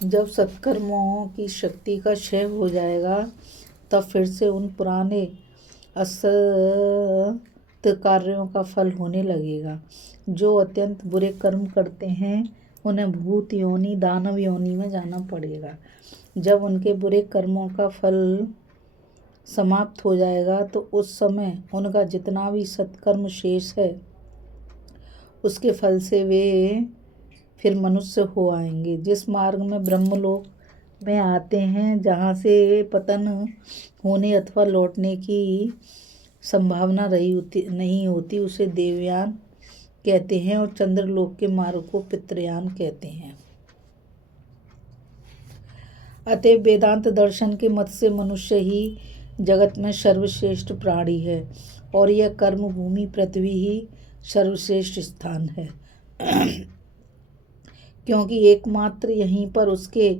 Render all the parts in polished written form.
जब सत्कर्मों की शक्ति का क्षय हो जाएगा तब फिर से उन पुराने असत कार्यों का फल होने लगेगा। जो अत्यंत बुरे कर्म करते हैं उन्हें भूत योनि, दानव योनि में जाना पड़ेगा। जब उनके बुरे कर्मों का फल समाप्त हो जाएगा तो उस समय उनका जितना भी सत्कर्म शेष है उसके फल से वे फिर मनुष्य हो आएंगे। जिस मार्ग में ब्रह्मलोक में आते हैं, जहाँ से पतन होने अथवा लौटने की संभावना नहीं होती, उसे देवयान कहते हैं और चंद्रलोक के मार्ग को पितृयान कहते हैं। अतएव वेदांत दर्शन के मत से मनुष्य ही जगत में सर्वश्रेष्ठ प्राणी है और यह कर्म भूमि पृथ्वी ही सर्वश्रेष्ठ स्थान है, क्योंकि एकमात्र यहीं पर उसके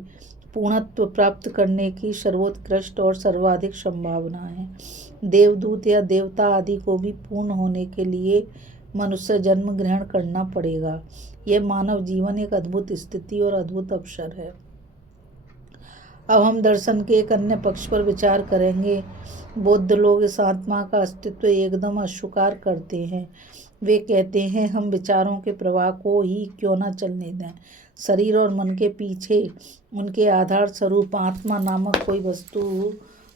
पूर्णत्व प्राप्त करने की सर्वोत्कृष्ट और सर्वाधिक संभावना है। देवदूत या देवता आदि को भी पूर्ण होने के लिए मनुष्य जन्म ग्रहण करना पड़ेगा। यह मानव जीवन एक अद्भुत स्थिति और अद्भुत अवसर है। अब हम दर्शन के एक अन्य पक्ष पर विचार करेंगे। बौद्ध लोग इस आत्मा का अस्तित्व एकदम अस्वीकार करते हैं। वे कहते हैं हम विचारों के प्रवाह को ही क्यों न चलने दें। शरीर और मन के पीछे उनके आधार स्वरूप आत्मा नामक कोई वस्तु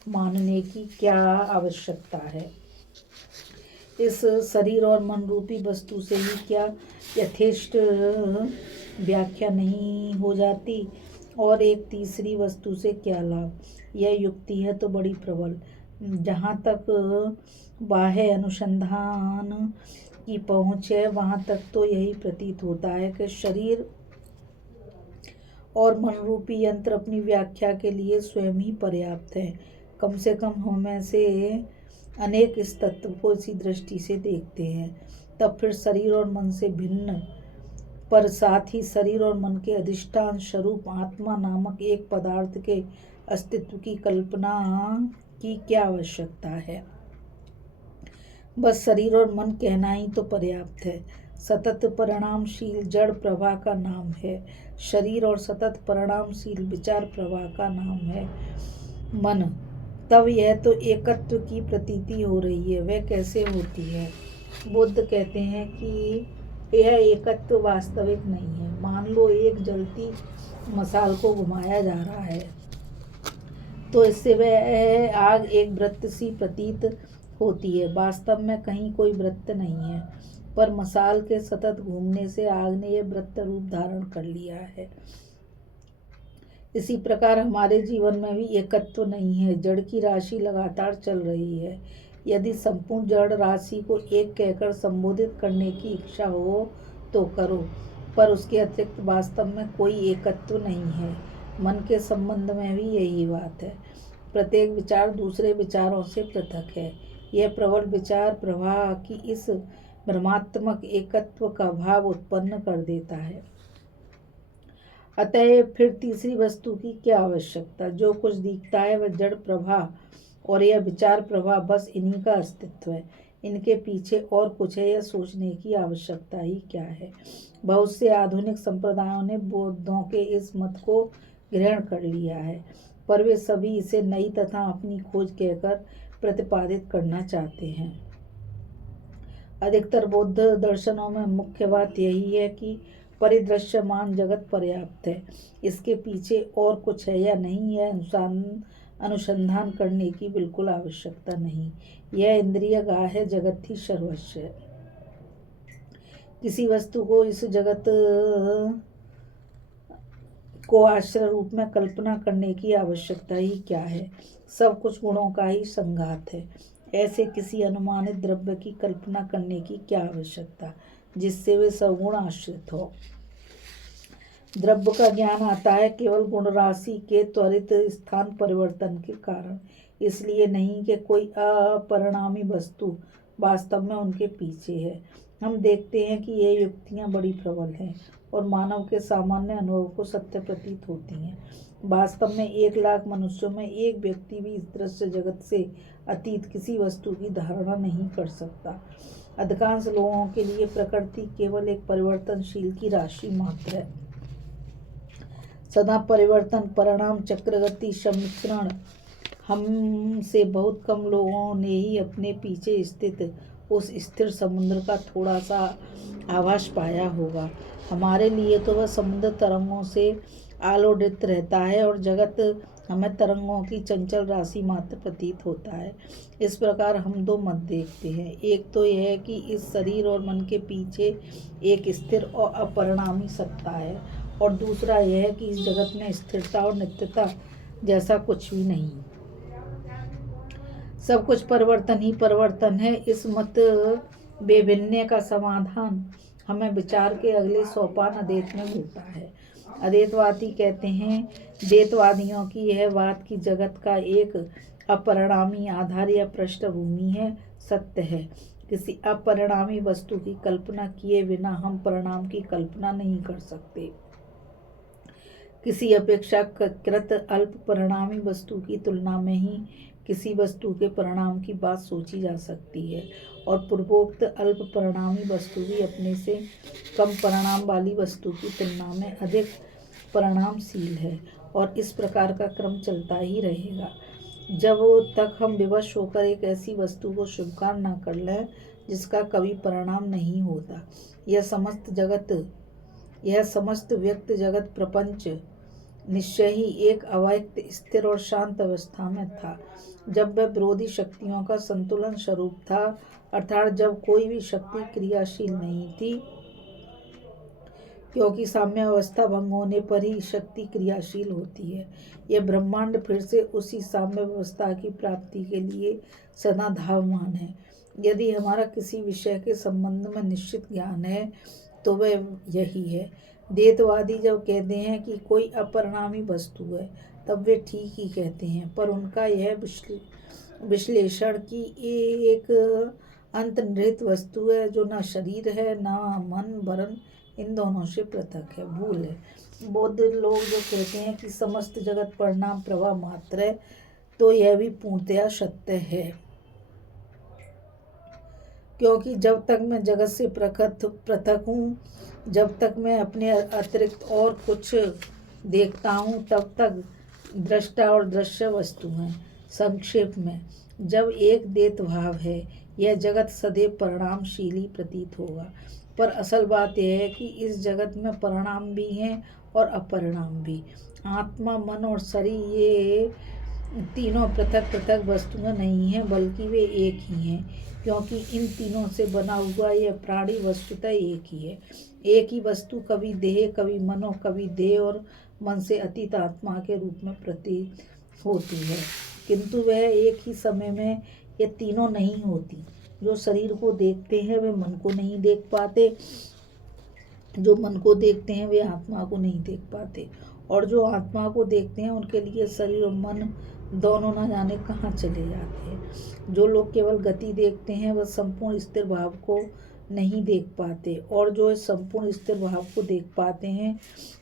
मानने की क्या आवश्यकता है। इस शरीर और मन रूपी वस्तु से ही क्या यथेष्ट व्याख्या नहीं हो जाती और एक तीसरी वस्तु से क्या लाभ। यह युक्ति है तो बड़ी प्रबल। जहाँ तक बाह्य अनुसंधान की पहुँच है वहाँ तक तो यही प्रतीत होता है कि शरीर और मन रूपी यंत्र अपनी व्याख्या के लिए स्वयं ही पर्याप्त है। कम से कम हमें से अनेक इस तत्व को इसी दृष्टि से देखते हैं। तब फिर शरीर और मन से भिन्न पर साथ ही शरीर और मन के अधिष्ठान स्वरूप आत्मा नामक एक पदार्थ के अस्तित्व की कल्पना की क्या आवश्यकता है। बस शरीर और मन कहना ही तो पर्याप्त है। सतत परिणामशील जड़ प्रवाह का नाम है शरीर और सतत परिणामशील विचार प्रवाह का नाम है मन। तब यह तो एकत्व की प्रतीति हो रही है। वह कैसे होती है। बुद्ध कहते हैं कि यह एकत्व वास्तविक नहीं है। मान लो एक जलती मसाल को घुमाया जा रहा है तो इससे वह आग एक वृत्त सी प्रतीत होती है। वास्तव में कहीं कोई वृत्त नहीं है, पर मसाल के सतत घूमने से आग ने यह वृत्त रूप धारण कर लिया है। इसी प्रकार हमारे जीवन में भी एकत्व नहीं है। जड़ की राशि लगातार चल रही है। यदि संपूर्ण जड़ राशि को एक कहकर संबोधित करने की इच्छा हो तो करो, पर उसके अतिरिक्त वास्तव में कोई एकत्व नहीं है। मन के संबंध में भी यही बात है। प्रत्येक विचार दूसरे विचारों से पृथक है। यह प्रबल विचार प्रवाह की इस भ्रमात्मक एकत्व का भाव उत्पन्न कर देता है। अतः फिर तीसरी वस्तु की क्या आवश्यकता। जो कुछ दिखता है वह जड़ प्रवाह और यह विचार प्रवाह बस इन्हीं का अस्तित्व है। इनके पीछे और कुछ है, यह सोचने की आवश्यकता ही क्या है। बहुत से आधुनिक संप्रदायों ने बौद्धों के इस मत को ग्रहण कर लिया है, पर वे सभी इसे नई तथा अपनी खोज कहकर प्रतिपादित करना चाहते हैं। अधिकतर बौद्ध दर्शनों में मुख्य बात यही है कि परिदृश्यमान जगत पर्याप्त है, इसके पीछे और कुछ है या नहीं यह अनुसंधान करने की बिल्कुल आवश्यकता नहीं। यह इंद्रिय गाह्य जगत ही सर्वस्व है। किसी वस्तु को इस जगत को आश्रय रूप में कल्पना करने की आवश्यकता ही क्या है। सब कुछ गुणों का ही संघात है। ऐसे किसी अनुमानित द्रव्य की कल्पना करने की क्या आवश्यकता जिससे वे सगुण आश्रित हो। द्रव्य का ज्ञान आता है केवल गुण राशि के त्वरित स्थान परिवर्तन के कारण, इसलिए नहीं कि कोई अपरिणामी वस्तु वास्तव में उनके पीछे है। हम देखते हैं कि ये युक्तियाँ बड़ी प्रबल हैं और मानव के सामान्य अनुभव को सत्य प्रतीत होती हैं। वास्तव में 1 लाख मनुष्यों में एक व्यक्ति भी इस दृश्य जगत से अतीत किसी वस्तु की धारणा नहीं कर सकता। अधिकांश लोगों के लिए प्रकृति केवल एक परिवर्तनशील की राशि मात्र है। सदा परिवर्तन, परिणाम, चक्रगति, सम्मिश्रण। हमसे बहुत कम लोगों ने ही अपने पीछे स्थित उस स्थिर समुद्र का थोड़ा सा आभास पाया होगा। हमारे लिए तो वह समुद्र तरंगों से आलोड़ित रहता है और जगत हमें तरंगों की चंचल राशि मात्र प्रतीत होता है। इस प्रकार हम दो मत देखते हैं। एक तो यह है कि इस शरीर और मन के पीछे एक स्थिर और अपरिणामी सत्ता है, और दूसरा यह है कि इस जगत में स्थिरता और नित्यता जैसा कुछ भी नहीं, सब कुछ परिवर्तन ही परिवर्तन है। इस मत बेभिन्य का समाधान हमें विचार के अगले सोपान अद्वैत में मिलता है। अद्वैतवादी कहते हैं, द्वैतवादियों की यह बात कि जगत का एक अपरिणामी आधार या पृष्ठभूमि है, सत्य है। किसी अपरिणामी वस्तु की कल्पना किए बिना हम परिणाम की कल्पना नहीं कर सकते। किसी अपेक्षाकृत अल्प परिणामी वस्तु की तुलना में ही किसी वस्तु के परिणाम की बात सोची जा सकती है, और पूर्वोक्त अल्प परिणामी वस्तु भी अपने से कम परिणाम वाली वस्तु की तुलना में अधिक परिणामशील है, और इस प्रकार का क्रम चलता ही रहेगा जब तक हम विवश होकर एक ऐसी वस्तु को स्वीकार न कर लें जिसका कभी परिणाम नहीं होता। यह समस्त व्यक्त जगत प्रपंच निश्चय ही एक अव्यक्त, स्थिर और शांत अवस्था में था, जब वह विरोधी शक्तियों का संतुलन स्वरूप था, अर्थात जब कोई भी शक्ति क्रियाशील नहीं थी, क्योंकि साम्य अवस्था भंग होने पर ही शक्ति क्रियाशील होती है। यह ब्रह्मांड फिर से उसी साम्य अवस्था की प्राप्ति के लिए सदा धावमान है। यदि हमारा किसी विषय के संबंध में निश्चित ज्ञान है तो वह यही है। द्वैतवादी जब कहते हैं कि कोई अपरिणामी वस्तु है, तब वे ठीक ही कहते हैं, पर उनका यह विश्लेषण कि एक अंतर्निहित वस्तु है जो न शरीर है न मन, वरन इन दोनों से पृथक है, भूल है। बौद्ध लोग जो कहते हैं कि समस्त जगत परिणाम प्रवाह मात्र है, तो यह भी पूर्णतया सत्य है, क्योंकि जब तक मैं जगत से पृथक हूँ, जब तक मैं अपने अतिरिक्त और कुछ देखता हूँ, तब तक दृष्टा और दृश्य वस्तु हैं। संक्षेप में, जब एक द्वैत भाव है, यह जगत सदैव परिणामशील ही प्रतीत होगा। पर असल बात यह है कि इस जगत में परिणाम भी हैं और अपरिणाम भी। आत्मा, मन और शरीर ये तीनों पृथक पृथक वस्तुएं नहीं हैं, बल्कि वे एक ही हैं, क्योंकि इन तीनों से बना हुआ यह प्राणी वस्तुतः एक ही है। एक ही वस्तु कभी देह, कभी मनो, कभी देह और मन से अतीत आत्मा के रूप में प्रतीत होती है, किंतु वह एक ही समय में ये तीनों नहीं होती। जो शरीर को देखते हैं वे मन को नहीं देख पाते, जो मन को देखते हैं वे आत्मा को नहीं देख पाते, और जो आत्मा को देखते हैं उनके लिए शरीर और मन दोनों न जाने कहाँ चले जाते हैं। जो लोग केवल गति देखते हैं वह संपूर्ण स्थिर भाव को नहीं देख पाते, और जो इस संपूर्ण स्थिर भाव को देख पाते हैं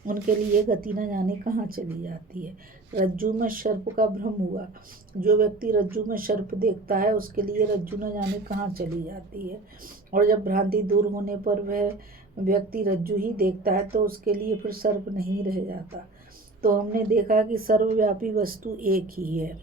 उनके लिए गति न जाने कहाँ चली जाती है। रज्जु में सर्प का भ्रम हुआ। जो व्यक्ति रज्जु में सर्प देखता है उसके लिए रज्जु न जाने कहाँ चली जाती है, और जब भ्रांति दूर होने पर वह व्यक्ति रज्जु ही देखता है तो उसके लिए फिर सर्प नहीं रह जाता। तो हमने देखा कि सर्वव्यापी वस्तु एक ही है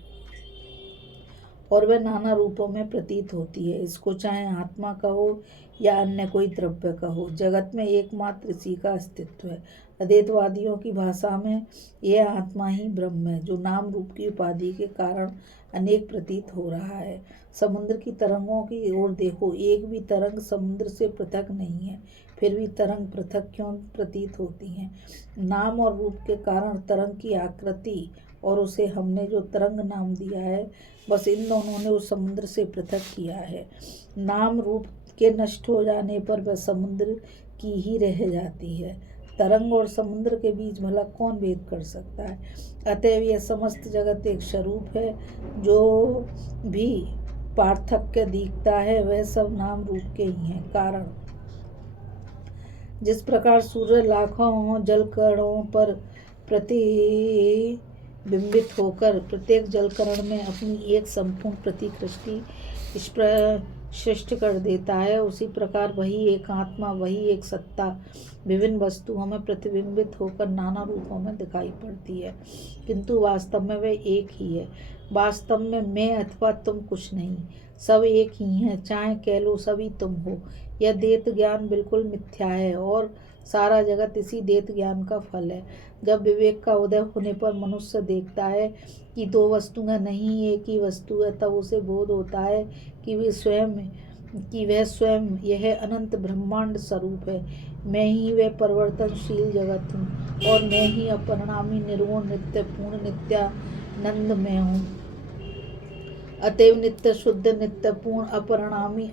और वह नाना रूपों में प्रतीत होती है। इसको चाहे आत्मा कहो या अन्य कोई द्रव्य कहो, जगत में एकमात्र इसी का अस्तित्व है। अद्वैतवादियों की भाषा में यह आत्मा ही ब्रह्म है, जो नाम रूप की उपाधि के कारण अनेक प्रतीत हो रहा है। समुद्र की तरंगों की ओर देखो, एक भी तरंग समुद्र से पृथक नहीं है, फिर भी तरंग पृथक क्यों प्रतीत होती हैं? नाम और रूप के कारण तरंग की आकृति और उसे हमने जो तरंग नाम दिया है, बस इन दोनों ने उस समुद्र से पृथक किया है। नाम रूप के नष्ट हो जाने पर वह समुद्र की ही रह जाती है। तरंग और समुद्र के बीच भला कौन भेद कर सकता है? अतएव यह समस्त जगत एक स्वरूप है। जो भी पार्थक्य दिखता है वह सब नाम रूप के ही हैं। कारण, जिस प्रकार सूर्य लाखों जलकणों पर प्रतिबिंबित होकर प्रत्येक जलकण में अपनी एक संपूर्ण प्रतिकृति सृष्टि कर देता है, उसी प्रकार वही एक आत्मा, वही एक सत्ता विभिन्न वस्तुओं में प्रतिबिंबित होकर नाना रूपों में दिखाई पड़ती है, किंतु वास्तव में वह एक ही है। वास्तव में मैं अथवा तुम कुछ नहीं, सब एक ही हैं, चाहे कह लो सभी तुम हो। यह देत ज्ञान बिल्कुल मिथ्या है और सारा जगत इसी देत ज्ञान का फल है। जब विवेक का उदय होने पर मनुष्य देखता है कि दो वस्तुएं नहीं, एक ही वस्तु है, तब उसे बोध होता है कि वह स्वयं यह अनंत ब्रह्मांड स्वरूप है। मैं ही वह परिवर्तनशील जगत हूँ और मैं ही अपरिणामी निर्गुण नित्य पूर्ण नित्यानंद में हूँ। अतएव नित्य शुद्ध नित्य पूर्ण अपरिणामी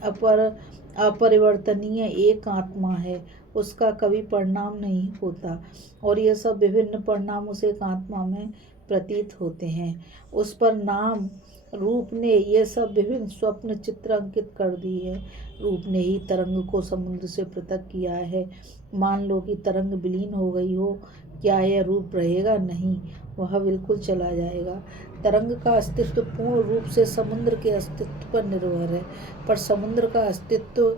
अपरिवर्तनीय एक आत्मा है, उसका कभी परिणाम नहीं होता और ये सब विभिन्न परिणाम उस एक आत्मा में प्रतीत होते हैं। उस पर नाम रूप ने ये सब विभिन्न स्वप्न चित्र अंकित कर दी है। रूप ने ही तरंग को समुद्र से पृथक किया है। मान लो कि तरंग विलीन हो गई हो, क्या यह रूप रहेगा? नहीं, वह बिल्कुल चला जाएगा। तरंग का अस्तित्व पूर्ण रूप से समुद्र के अस्तित्व पर निर्भर है, पर समुद्र का अस्तित्व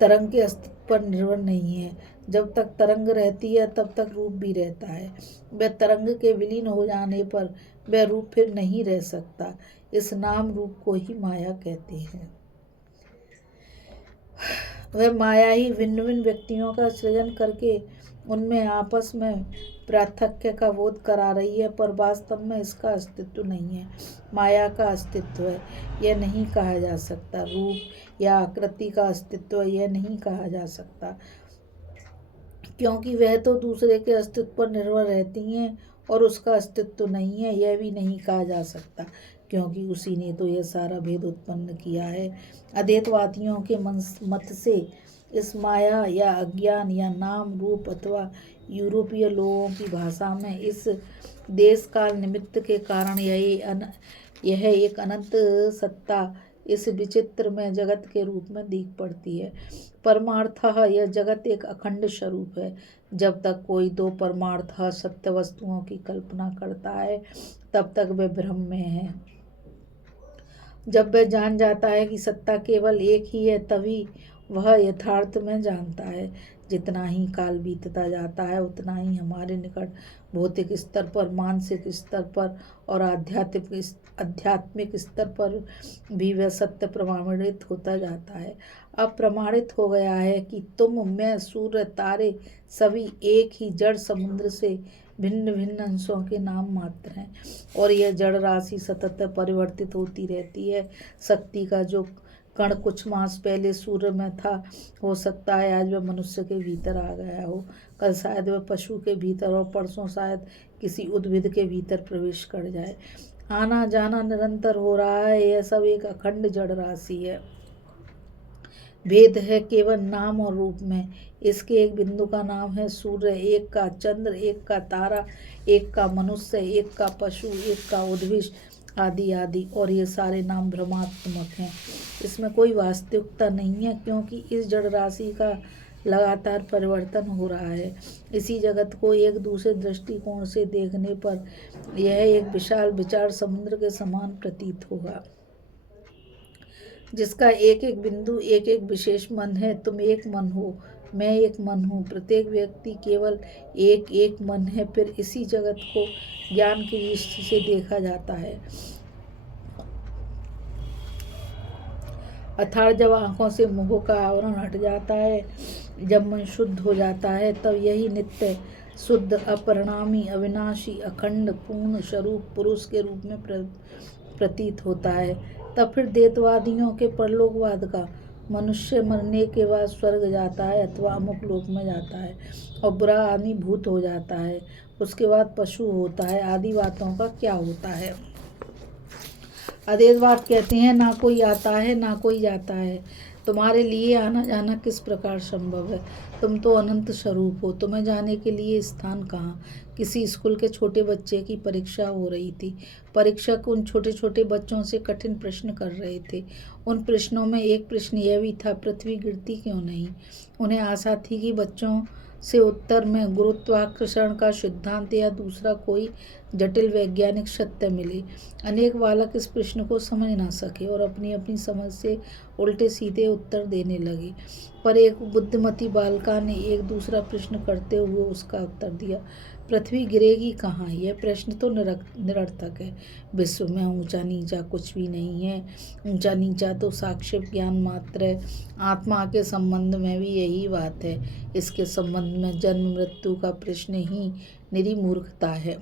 तरंग के अस्तित्व पर निर्भर नहीं है। जब तक तरंग रहती है तब तक रूप भी रहता है। वह तरंग के विलीन हो जाने पर वह रूप फिर नहीं रह सकता। इस नाम रूप को ही माया कहते हैं। वह माया ही भिन्न भिन्न व्यक्तियों का सृजन करके उनमें आपस में पार्थक्य का बोध करा रही है, पर वास्तव में इसका अस्तित्व नहीं है। माया का अस्तित्व है, यह नहीं कहा जा सकता। रूप या आकृति का अस्तित्व है, यह नहीं कहा जा सकता, क्योंकि वह तो दूसरे के अस्तित्व पर निर्भर रहती हैं और उसका अस्तित्व नहीं है। यह भी नहीं कहा जा सकता, क्योंकि उसी ने तो यह सारा भेद उत्पन्न किया है। अद्वैतवादियों के मत से इस माया या अज्ञान या नाम रूप अथवा यूरोपीय लोगों की भाषा में इस देश काल निमित्त के कारण यह एक अनंत सत्ता इस विचित्र में जगत के रूप में दिख पड़ती है। परमार्थतः यह जगत एक अखंड स्वरूप है। जब तक कोई दो परमार्थतः सत्य वस्तुओं की कल्पना करता है तब तक वह भ्रम में है। जब वह जान जाता है कि सत्ता केवल एक ही है, तभी वह यथार्थ में जानता है। जितना ही काल बीतता जाता है उतना ही हमारे निकट भौतिक स्तर पर, मानसिक स्तर पर और आध्यात्मिक स्तर पर भी वह सत्य प्रमाणित होता जाता है। अब प्रमाणित हो गया है कि तुम, मैं, सूर्य, तारे सभी एक ही जड़ समुद्र से भिन्न भिन्न अंशों के नाम मात्र हैं और यह जड़ राशि सतत परिवर्तित होती रहती है। शक्ति का जो कण कुछ मास पहले सूर्य में था, हो सकता है आज वह मनुष्य के भीतर आ गया हो, कल शायद वह पशु के भीतर और परसों शायद किसी उद्भिद के भीतर प्रवेश कर जाए। आना जाना निरंतर हो रहा है। यह सब एक अखंड जड़ राशि है। भेद है केवल नाम और रूप में। इसके एक बिंदु का नाम है सूर्य, एक का चंद्र, एक का तारा, एक का मनुष्य, एक का पशु, एक का उद्भिद आदि आदि, और ये सारे नाम भ्रमात्मक हैं। इसमें कोई वास्तविकता नहीं है, क्योंकि इस जड़ राशि का लगातार परिवर्तन हो रहा है। इसी जगत को एक दूसरे दृष्टिकोण से देखने पर यह एक विशाल विचार समुद्र के समान प्रतीत होगा, जिसका एक एक बिंदु एक एक विशेष मन है। तुम एक मन हो, मैं एक मन हूँ, प्रत्येक व्यक्ति केवल एक एक मन है। फिर इसी जगत को ज्ञान की दृष्टि से देखा जाता है, अर्थात जब आँखों से मोह का आवरण हट जाता है, जब मन शुद्ध हो जाता है, तब यही नित्य शुद्ध अपरिणामी अविनाशी अखंड पूर्ण स्वरूप पुरुष के रूप में प्रतीत होता है। तब फिर द्वैतवादियों के परलोकवाद का मनुष्य मरने के बाद स्वर्ग जाता है अथवा अमुक लोक में जाता है और बुरा आदमी भूत हो जाता है, उसके बाद पशु होता है, आदि बातों का क्या होता है? अद्वैतवाद कहते हैं ना कोई आता है ना कोई जाता है। तुम्हारे लिए आना जाना किस प्रकार संभव है? तुम तो अनंत स्वरूप हो, तुम्हें जाने के लिए स्थान कहाँ? किसी स्कूल के छोटे बच्चे की परीक्षा हो रही थी। परीक्षक उन छोटे छोटे बच्चों से कठिन प्रश्न कर रहे थे। उन प्रश्नों में एक प्रश्न यह भी था, पृथ्वी गिरती क्यों नहीं? उन्हें आशा थी कि बच्चों से उत्तर में गुरुत्वाकर्षण का सिद्धांत या दूसरा कोई जटिल वैज्ञानिक सत्य मिले। अनेक बालक इस प्रश्न को समझ ना सके और अपनी अपनी समझ से उल्टे सीधे उत्तर देने लगे। पर एक बुद्धिमती बालिका ने एक दूसरा प्रश्न करते हुए उसका उत्तर दिया, पृथ्वी गिरेगी कहाँ? यह प्रश्न तो निरर्थक है। विश्व में ऊंचा नीचा कुछ भी नहीं है। ऊंचा नीचा तो साक्ष्य ज्ञान मात्र है। आत्मा के संबंध में भी यही बात है। इसके संबंध में जन्म मृत्यु का प्रश्न ही निरी मूर्खता है।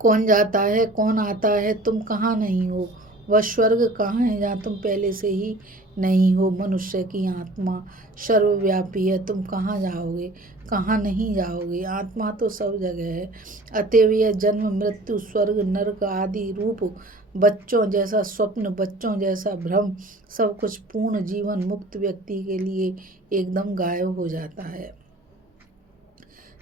कौन जाता है, कौन आता है, तुम कहाँ नहीं हो? वह स्वर्ग कहाँ है जहाँ तुम पहले से ही नहीं हो? मनुष्य की आत्मा सर्वव्यापी है, तुम कहाँ जाओगे, कहाँ नहीं जाओगे? आत्मा तो सब जगह है। अतएव यह जन्म मृत्यु स्वर्ग नरक आदि रूप बच्चों जैसा स्वप्न, बच्चों जैसा भ्रम, सब कुछ पूर्ण जीवन मुक्त व्यक्ति के लिए एकदम गायब हो जाता है।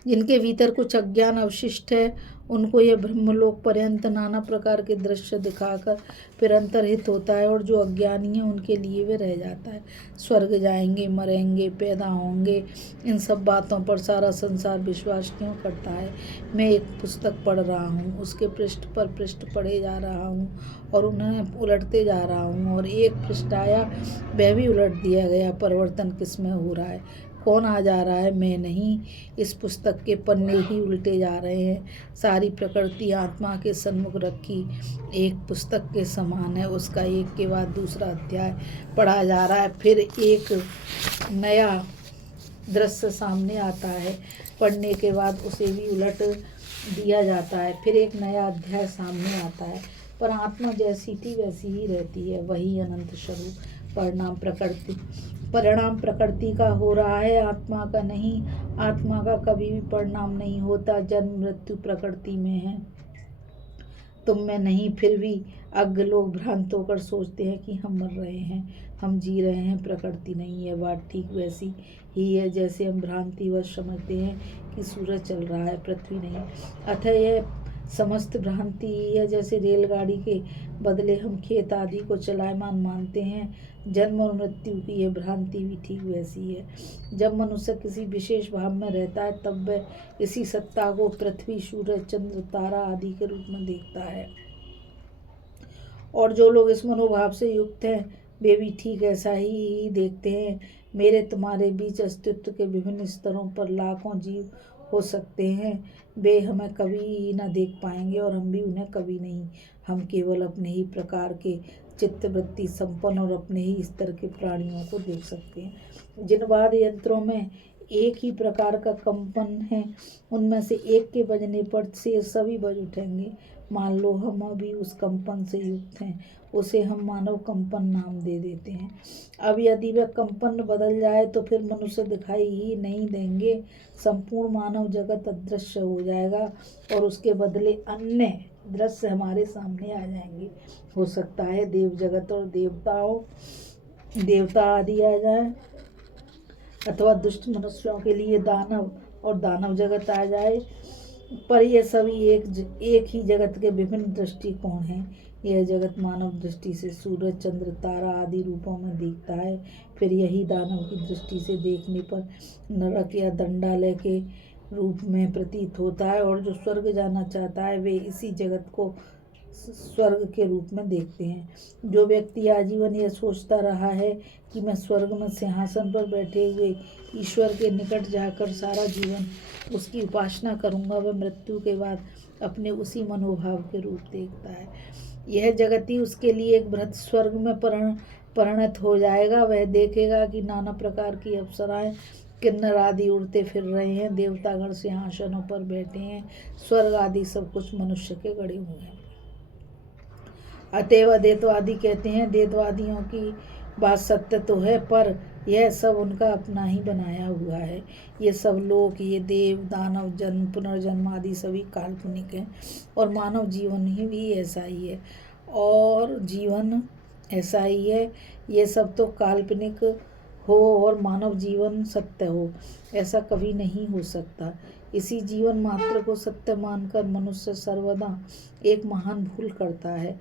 जिनके भीतर कुछ अज्ञान अवशिष्ट है, उनको यह ब्रह्मलोक पर्यंत नाना प्रकार के दृश्य दिखाकर फिर अंतर्हित होता है, और जो अज्ञानी है उनके लिए वे रह जाता है। स्वर्ग जाएंगे, मरेंगे, पैदा होंगे, इन सब बातों पर सारा संसार विश्वास क्यों करता है? मैं एक पुस्तक पढ़ रहा हूँ, उसके पृष्ठ पर पृष्ठ पढ़े जा रहा हूँ और उन्हें उलटते जा रहा हूँ, और एक पृष्ठ आया, वह भी उलट दिया गया। परिवर्तन किस में हो रहा है? कौन आ जा रहा है? मैं नहीं। इस पुस्तक के पन्ने ही उल्टे जा रहे हैं। सारी प्रकृति आत्मा के सन्मुख रखी एक पुस्तक के समान है। उसका एक के बाद दूसरा अध्याय पढ़ा जा रहा है। फिर एक नया दृश्य सामने आता है, पढ़ने के बाद उसे भी उलट दिया जाता है। फिर एक नया अध्याय सामने आता है, पर आत्मा जैसी थी वैसी ही रहती है, वही अनंत स्वरूप। परिणाम प्रकृति का हो रहा है, आत्मा का नहीं। आत्मा का कभी भी परिणाम नहीं होता। जन्म मृत्यु प्रकृति में है, तुम में नहीं। फिर भी अज्ञ लोग भ्रांत होकर सोचते हैं कि हम मर रहे हैं, हम जी रहे हैं, प्रकृति नहीं है। बात ठीक वैसी ही है जैसे हम भ्रांतिवश समझते हैं कि सूरज चल रहा है, पृथ्वी नहीं। अतः यह समस्त भ्रांति ही है। जैसे रेलगाड़ी के बदले हम खेत आदि को चलायमान मानते हैं, जन्म और मृत्यु की यह भ्रांति भी ठीक वैसी है। जब मनुष्य किसी विशेष भाव में रहता है, तब वह इसी सत्ता को पृथ्वी, सूरज, चंद्र, तारा आदि के रूप में देखता है। और जो लोग इस मनोभाव से युक्त हैं, वे भी ठीक ऐसा ही देखते हैं। मेरे तुम्हारे बीच अस्तित्व के विभिन्न स्तरों पर लाखों जीव हो सकते हैं, वे हमें कभी न देख पाएंगे और हम भी उन्हें कभी नहीं। हम केवल अपने ही प्रकार के चित्तवृत्ति संपन्न और अपने ही स्तर के प्राणियों को देख सकते हैं। जिन वाद्य यंत्रों में एक ही प्रकार का कंपन है, उनमें से एक के बजने पर से सभी बज उठेंगे। मान लो हम अभी उस कंपन से युक्त हैं, उसे हम मानव कंपन नाम दे देते हैं। अब यदि वह कंपन बदल जाए तो फिर मनुष्य दिखाई ही नहीं देंगे, संपूर्ण मानव जगत अदृश्य हो जाएगा और उसके बदले अन्य दृश्य हमारे सामने आ जाएंगे। हो सकता है देव जगत और देवता आदि आ जाए, अथवा दुष्ट मनुष्यों के लिए दानव और दानव जगत आ जाए, पर यह सभी एक ही जगत के विभिन्न दृष्टिकोण हैं। यह जगत मानव दृष्टि से सूरज, चंद्र, तारा आदि रूपों में दिखता है। फिर यही दानव की दृष्टि से देखने पर नरक या दंडालय के रूप में प्रतीत होता है, और जो स्वर्ग जाना चाहता है वे इसी जगत को स्वर्ग के रूप में देखते हैं। जो व्यक्ति आजीवन यह सोचता रहा है कि मैं स्वर्ग में सिंहासन पर बैठे हुए ईश्वर के निकट जाकर सारा जीवन उसकी उपासना करूंगा, वह मृत्यु के बाद अपने उसी मनोभाव के रूप देखता है। यह जगत ही उसके लिए एक बृहत स्वर्ग में परिणत हो जाएगा। वह देखेगा कि नाना प्रकार की अप्सराएं, किन्नर आदि उड़ते फिर रहे हैं, देवतागण सिंहासनों पर बैठे हैं, स्वर्ग आदि सब कुछ मनुष्य के गढ़े हुए हैं। अतएव अद्वैतवादी कहते हैं, द्वैतवादियों की बात सत्य तो है, पर यह सब उनका अपना ही बनाया हुआ है। ये सब लोग, ये देव, दानव, जन्म, पुनर्जन्म आदि सभी काल्पनिक हैं, और मानव जीवन ही भी ऐसा ही है, और जीवन ऐसा ही है। ये सब तो काल्पनिक हो और मानव जीवन सत्य हो, ऐसा कभी नहीं हो सकता। इसी जीवन मात्र को सत्य मानकर मनुष्य सर्वदा एक महान भूल करता है।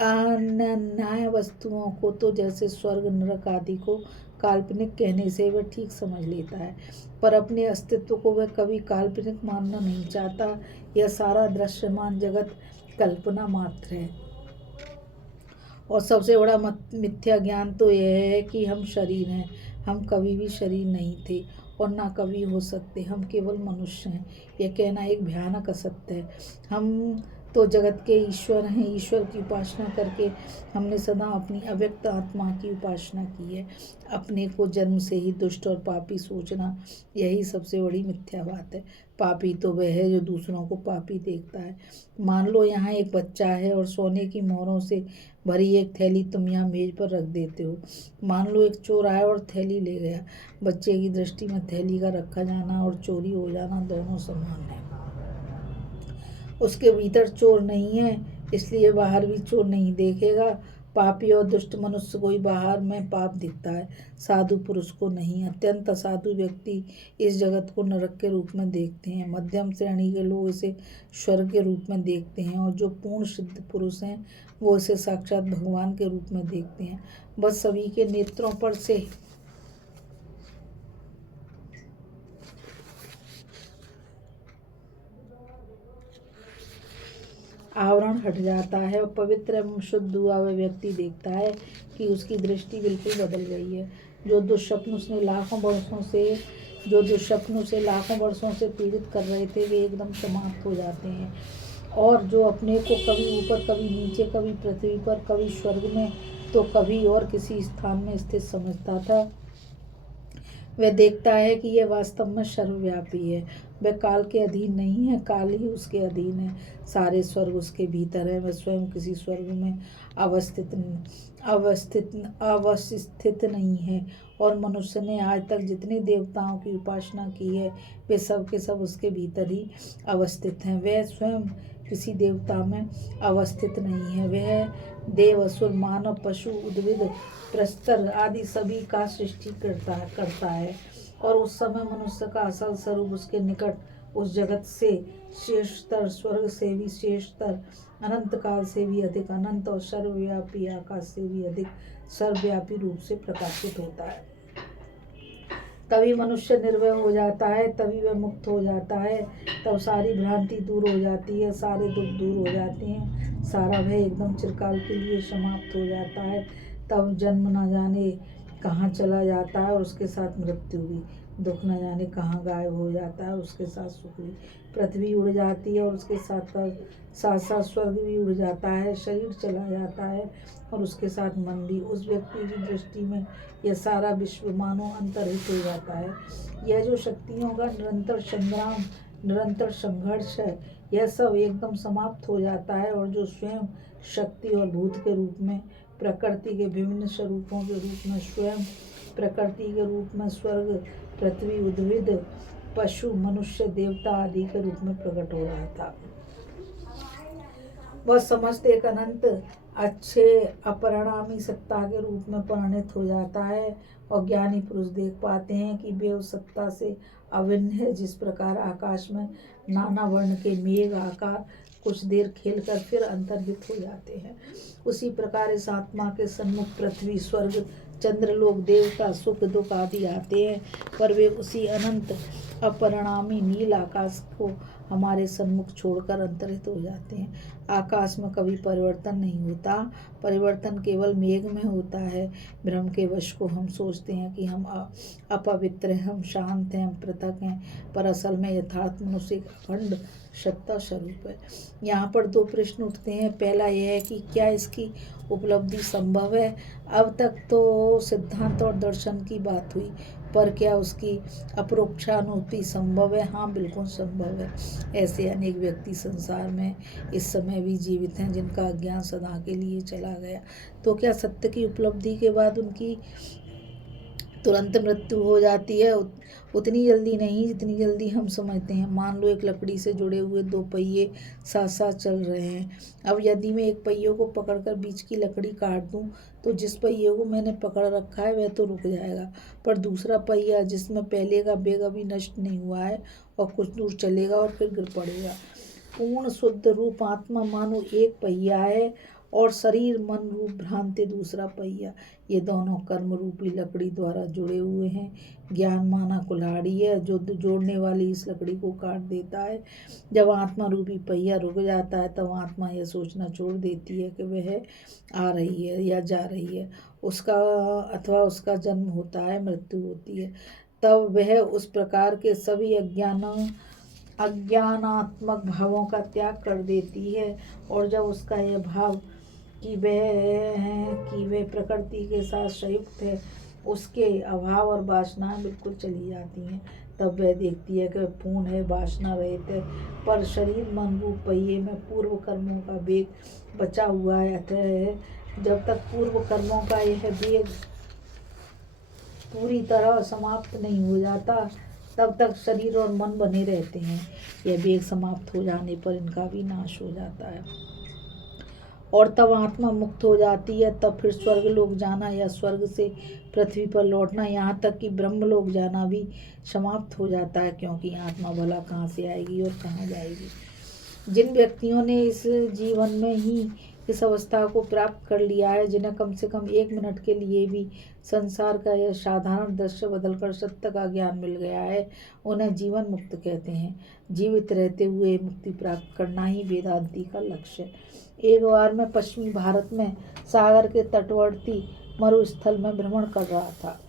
अनन्य वस्तुओं को तो जैसे स्वर्ग, नरक आदि को काल्पनिक कहने से वह ठीक समझ लेता है, पर अपने अस्तित्व को वह कभी काल्पनिक मानना नहीं चाहता। यह सारा दृश्यमान जगत कल्पना मात्र है। और सबसे बड़ा मिथ्या ज्ञान तो यह है कि हम शरीर हैं। हम कभी भी शरीर नहीं थे और ना कभी हो सकते। हम केवल मनुष्य हैं। यह कहना एक भयानक असत्य है। हम तो जगत के ईश्वर हैं। ईश्वर की उपासना करके हमने सदा अपनी अव्यक्त आत्मा की उपासना की है। अपने को जन्म से ही दुष्ट और पापी सोचना, यही सबसे बड़ी मिथ्या बात है। पापी तो वह है जो दूसरों को पापी देखता है। मान लो यहाँ एक बच्चा है और सोने की मोहरों से भरी एक थैली तुम यहाँ मेज पर रख देते हो। मान लो एक चोर आया और थैली ले गया। बच्चे की दृष्टि में थैली का रखा जाना और चोरी हो जाना दोनों समान है। उसके भीतर चोर नहीं है, इसलिए बाहर भी चोर नहीं देखेगा। पापी और दुष्ट मनुष्य को ही बाहर में पाप दिखता है, साधु पुरुष को नहीं। अत्यंत असाधु व्यक्ति इस जगत को नरक के रूप में देखते हैं। मध्यम श्रेणी के लोग इसे स्वर्ग के रूप में देखते हैं और जो पूर्ण सिद्ध पुरुष हैं वो इसे साक्षात भगवान के रूप में देखते हैं। बस सभी के नेत्रों पर से आवरण हट जाता है और पवित्र एवं शुद्ध हुआ वह व्यक्ति देखता है कि उसकी दृष्टि बिल्कुल बदल गई है। जो दुष्स्वप्न से लाखों वर्षों से पीड़ित कर रहे थे वे एकदम समाप्त हो जाते हैं। और जो अपने को कभी ऊपर, कभी नीचे, कभी पृथ्वी पर, कभी स्वर्ग में तो कभी और किसी स्थान में स्थित समझता था, वह देखता है कि यह वास्तव में सर्वव्यापी है। वह काल के अधीन नहीं है, काल ही उसके अधीन है। सारे स्वर्ग उसके भीतर है। वह स्वयं किसी स्वर्ग में अवस्थित नहीं है। और मनुष्य ने आज तक जितने देवताओं की उपासना की है वे सब के सब उसके भीतर ही अवस्थित हैं। वह स्वयं किसी देवता में अवस्थित नहीं है। वह देव, असुर, मानव, पशु, उद्भिद, प्रस्तर आदि सभी का सृष्टि करता है। और उस समय मनुष्य का असल स्वरूप उसके निकट उस जगत से श्रेष्ठतर, स्वर्ग से भी श्रेष्ठतर, अनंत काल से भी अधिक अनंत और सर्वव्यापी आकाश से भी अधिक सर्वव्यापी रूप से प्रकाशित होता है। तभी मनुष्य निर्भय हो जाता है, तभी वह मुक्त हो जाता है। तब सारी भ्रांति दूर हो जाती है, सारे दुख दूर हो जाते हैं, सारा भय एकदम चिरकाल के लिए समाप्त हो जाता है। तब जन्म न जाने कहाँ चला जाता है और उसके साथ मृत्यु भी। दुख न जाने कहाँ गायब हो जाता है, उसके साथ सुख भी। पृथ्वी उड़ जाती है और उसके साथ साथ स्वर्ग भी उड़ जाता है। शरीर चला जाता है और उसके साथ मन भी। उस व्यक्ति की दृष्टि में यह सारा विश्व मानो अंतर्हित हो जाता है। यह जो शक्तियों का निरंतर संग्राम, निरंतर संघर्ष है, यह सब एकदम समाप्त हो जाता है। और जो स्वयं शक्ति और भूत के रूप में, प्रकृति के विभिन्न स्वरूपों के रूप में, स्वयं प्रकृति के रूप में स्वर्ग, पृथ्वी, उद्भिद, पशु, मनुष्य, देवता आदि के रूप में प्रकट हो रहा था, वह समस्त एक अनंत अच्छे अपरिणामी सत्ता के रूप में परिणित हो जाता है। और ज्ञानी पुरुष देख पाते हैं कि वे उस सत्ता से अभिन्न है। जिस प्रकार आकाश में नाना वर्ण के मेघ आकार कुछ देर खेलकर फिर अंतर्हित हो जाते हैं, उसी प्रकार इस आत्मा के सन्मुख पृथ्वी, स्वर्ग, चंद्रलोक, देवता, सुख दुख आदि आते हैं, पर वे उसी अनंत अपरिणामी नील आकाश को हमारे सन्मुख छोड़कर अंतरित हो जाते हैं। आकाश में कभी परिवर्तन नहीं होता, परिवर्तन केवल मेघ में होता है। भ्रम के वश को हम सोचते हैं कि हम अपवित्र हैं, हम शांत हैं, हम पृथक हैं, पर असल में यथार्थ मनुष्य एक अखंड सत्ता स्वरूप है। यहाँ पर दो प्रश्न उठते हैं। पहला यह है कि क्या इसकी उपलब्धि संभव है। अब तक तो सिद्धांत और दर्शन की बात हुई, पर क्या उसकी अपरोक्षानुभूति संभव है। हाँ, बिल्कुल संभव है। ऐसे अनेक व्यक्ति संसार में इस समय भी जीवित हैं जिनका अज्ञान सदा के लिए चला गया। तो क्या सत्य की उपलब्धि के बाद उनकी तुरंत मृत्यु हो जाती है? उतनी जल्दी नहीं जितनी जल्दी हम समझते हैं। मान लो एक लकड़ी से जुड़े हुए दो पहिए साथ साथ चल रहे हैं। अब यदि मैं एक पहिए को पकड़कर बीच की लकड़ी काट दूं तो जिस पहिए को मैंने पकड़ रखा है वह तो रुक जाएगा, पर दूसरा पहिया जिसमें पहले का वेग अभी नष्ट नहीं हुआ है और कुछ दूर चलेगा और फिर गिर पड़ेगा। पूर्ण शुद्ध रूप आत्मा मानो एक पहिया है और शरीर मन रूप भ्रांति दूसरा पहिया। ये दोनों कर्म रूपी लकड़ी द्वारा जुड़े हुए हैं। ज्ञान माना कुल्हाड़ी है जो जोड़ने वाली इस लकड़ी को काट देता है। जब आत्मा रूपी पहिया रुक जाता है तब आत्मा यह सोचना छोड़ देती है कि वह आ रही है या जा रही है, उसका अथवा उसका जन्म होता है, मृत्यु होती है। तब वह उस प्रकार के सभी अज्ञानात्मक भावों का त्याग कर देती है। और जब उसका यह भाव कि वह प्रकृति के साथ संयुक्त है, उसके अभाव और वासनाएं बिल्कुल चली जाती हैं, तब वह देखती है कि वह पूर्ण है, वासना रहित है। पर शरीर मन रूप पहिए में पूर्व कर्मों का वेग बचा हुआ है। अतः जब तक पूर्व कर्मों का यह वेग पूरी तरह समाप्त नहीं हो जाता तब तक शरीर और मन बने रहते हैं। यह वेग समाप्त हो जाने पर इनका भी नाश हो जाता है और तब आत्मा मुक्त हो जाती है। तब फिर स्वर्ग लोक जाना या स्वर्ग से पृथ्वी पर लौटना, यहाँ तक कि ब्रह्म लोक जाना भी समाप्त हो जाता है, क्योंकि आत्मा भला कहाँ से आएगी और कहाँ जाएगी। जिन व्यक्तियों ने इस जीवन में ही इस अवस्था को प्राप्त कर लिया है, जिन्हें कम से कम 1 मिनट के लिए भी संसार का यह साधारण दृश्य बदलकर सत्य का ज्ञान मिल गया है, उन्हें जीवन मुक्त कहते हैं। जीवित रहते हुए मुक्ति प्राप्त करना ही वेदांती का लक्ष्य है। एक बार मैं पश्चिमी भारत में सागर के तटवर्ती मरुस्थल में भ्रमण कर रहा था।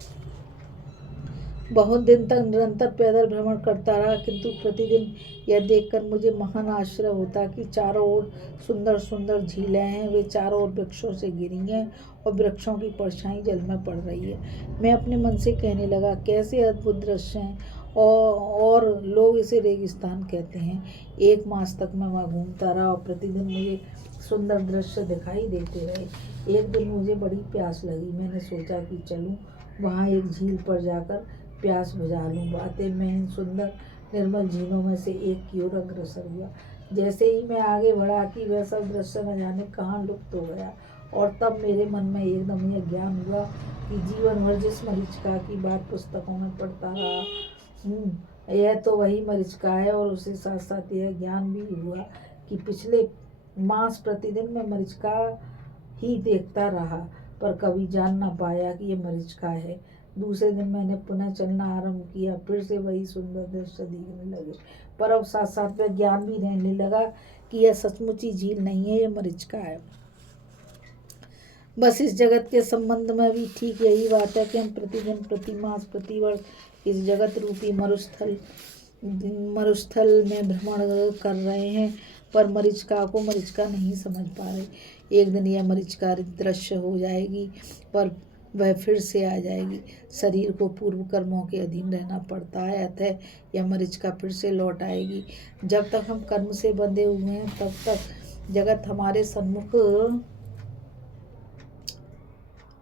बहुत दिन तक निरंतर पैदल भ्रमण करता रहा, किंतु प्रतिदिन यह देखकर मुझे महान आश्चर्य होता कि चारों ओर सुंदर सुंदर झीलें हैं। वे चारों ओर वृक्षों से घिरी हैं और वृक्षों की परछाई जल में पड़ रही है। मैं अपने मन से कहने लगा, कैसे अद्भुत दृश्य हैं, और लोग इसे रेगिस्तान कहते हैं। 1 मास तक मैं वहाँ घूमता रहा और प्रतिदिन मुझे सुंदर दृश्य दिखाई देते रहे। एक दिन मुझे बड़ी प्यास लगी। मैंने सोचा कि चलूं वहाँ एक झील पर जाकर प्यास बुझा लूँ। बातें मैं इन सुंदर निर्मल झीलों में से एक की ओर अग्रसर हुआ। जैसे ही मैं आगे बढ़ा कि वह सब दृश्य न जाने कहाँ लुप्त हो गया, और तब मेरे मन में एकदम यह ज्ञान हुआ कि जीवन भर जिस मरीचिका की बात पुस्तकों में पढ़ता रहा यह तो वही मरीचिका है। और उसके साथ साथ यह ज्ञान भी हुआ कि पिछले मास प्रतिदिन मैं मरीचिका ही देखता रहा, पर कभी जान ना पाया कि यह मरीचिका है। दूसरे दिन मैंने पुनः चलना आरंभ किया। फिर से वही सुंदर दृश्य दिखने लगे, पर अब साथ साथ में ज्ञान भी रहने लगा कि यह सचमुच ही झील नहीं है, यह मरीचिका है। बस इस जगत के संबंध में भी ठीक यही बात है कि हम प्रतिदिन, प्रतिमास, प्रतिवर्ष इस जगत रूपी मरुस्थल में भ्रमण कर रहे हैं, पर मरीचिका को मरीचिका नहीं समझ पा रहे। एक दिन यह मरीचिका दृश्य हो जाएगी, पर वह फिर से आ जाएगी। शरीर को पूर्व कर्मों के अधीन रहना पड़ता है, अतः यह मरीचिका फिर से लौट आएगी। जब तक हम कर्म से बंधे हुए हैं तब तक जगत हमारे सम्मुख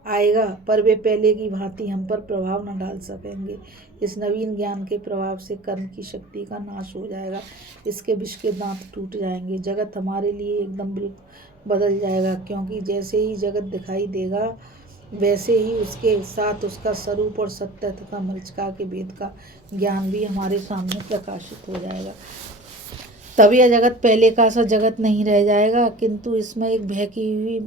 आएगा, पर वे पहले की भांति हम पर प्रभाव न डाल सकेंगे। इस नवीन ज्ञान के प्रभाव से कर्म की शक्ति का नाश हो जाएगा, इसके विष के दांत टूट जाएंगे। जगत हमारे लिए एकदम बदल जाएगा, क्योंकि जैसे ही जगत दिखाई देगा वैसे ही उसके साथ उसका स्वरूप और सत्य तथा मरीचिका के भेद का ज्ञान भी हमारे सामने प्रकाशित हो जाएगा। तब यह जगत पहले का सा जगत नहीं रह जाएगा, किंतु इसमें एक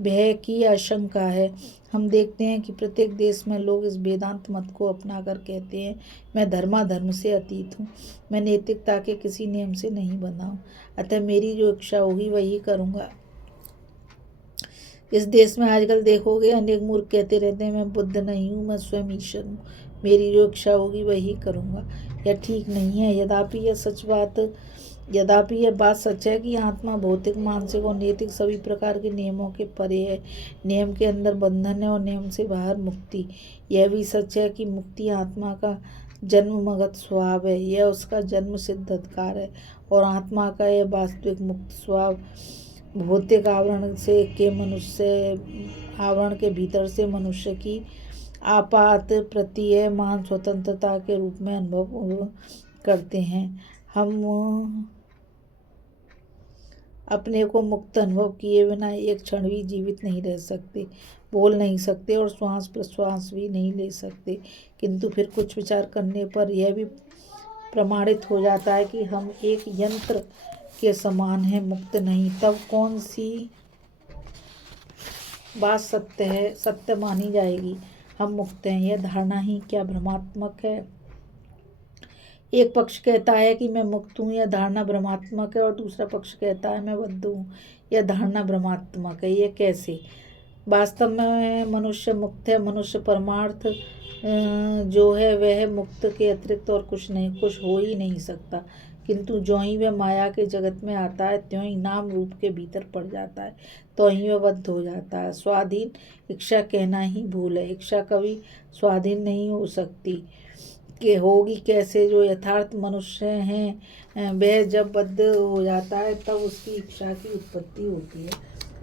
भय की आशंका है। हम देखते हैं कि प्रत्येक देश में लोग इस वेदांत मत को अपनाकर कहते हैं, मैं धर्माधर्म से अतीत हूँ, मैं नैतिकता के किसी नियम से नहीं बंधा हूँ, अतः मेरी जो इच्छा होगी वही करूँगा। इस देश में आजकल देखोगे अनेक मूर्ख कहते रहते हैं, मैं बुद्ध नहीं हूँ, मैं स्वयं ईश्वर हूँ, मेरी जो इच्छा होगी वही करूँगा। यह ठीक नहीं है। यद्यपि यह बात सच है कि आत्मा भौतिक, मानसिक और नैतिक सभी प्रकार के नियमों के परे है। नियम के अंदर बंधन है और नियम से बाहर मुक्ति। यह भी सच है कि मुक्ति आत्मा का जन्मगत स्वभाव है, यह उसका जन्म सिद्ध अधिकार है, और आत्मा का यह वास्तविक मुक्त स्वभाव भौतिक आवरण के भीतर से मनुष्य की आपात प्रत्यय मान स्वतंत्रता के रूप में अनुभव करते हैं। हम अपने को मुक्त अनुभव किए बिना एक क्षण भी जीवित नहीं रह सकते, बोल नहीं सकते और श्वास प्रश्वास भी नहीं ले सकते, किंतु फिर कुछ विचार करने पर यह भी प्रमाणित हो जाता है कि हम एक यंत्र के समान हैं, मुक्त नहीं। तब कौन सी बात सत्य है, सत्य मानी जाएगी। हम मुक्त हैं, यह धारणा ही क्या भ्रमात्मक है? एक पक्ष कहता है कि मैं मुक्त हूँ, यह धारणा भ्रमात्मक है, और दूसरा पक्ष कहता है मैं बद्ध हूँ, यह धारणा भ्रमात्मक है। ये कैसे? वास्तव में मनुष्य मुक्त है। मनुष्य परमार्थ जो है वह मुक्त के अतिरिक्त और कुछ हो ही नहीं सकता। किंतु जो ही वह माया के जगत में आता है त्यों ही नाम रूप के भीतर पड़ जाता है, तो ही वह बद्ध हो जाता है। स्वाधीन इच्छा कहना ही भूल है। इच्छा कभी स्वाधीन नहीं हो सकती, कि होगी कैसे? जो यथार्थ मनुष्य हैं वह जब बद्ध हो जाता है तब उसकी इच्छा की उत्पत्ति होती है,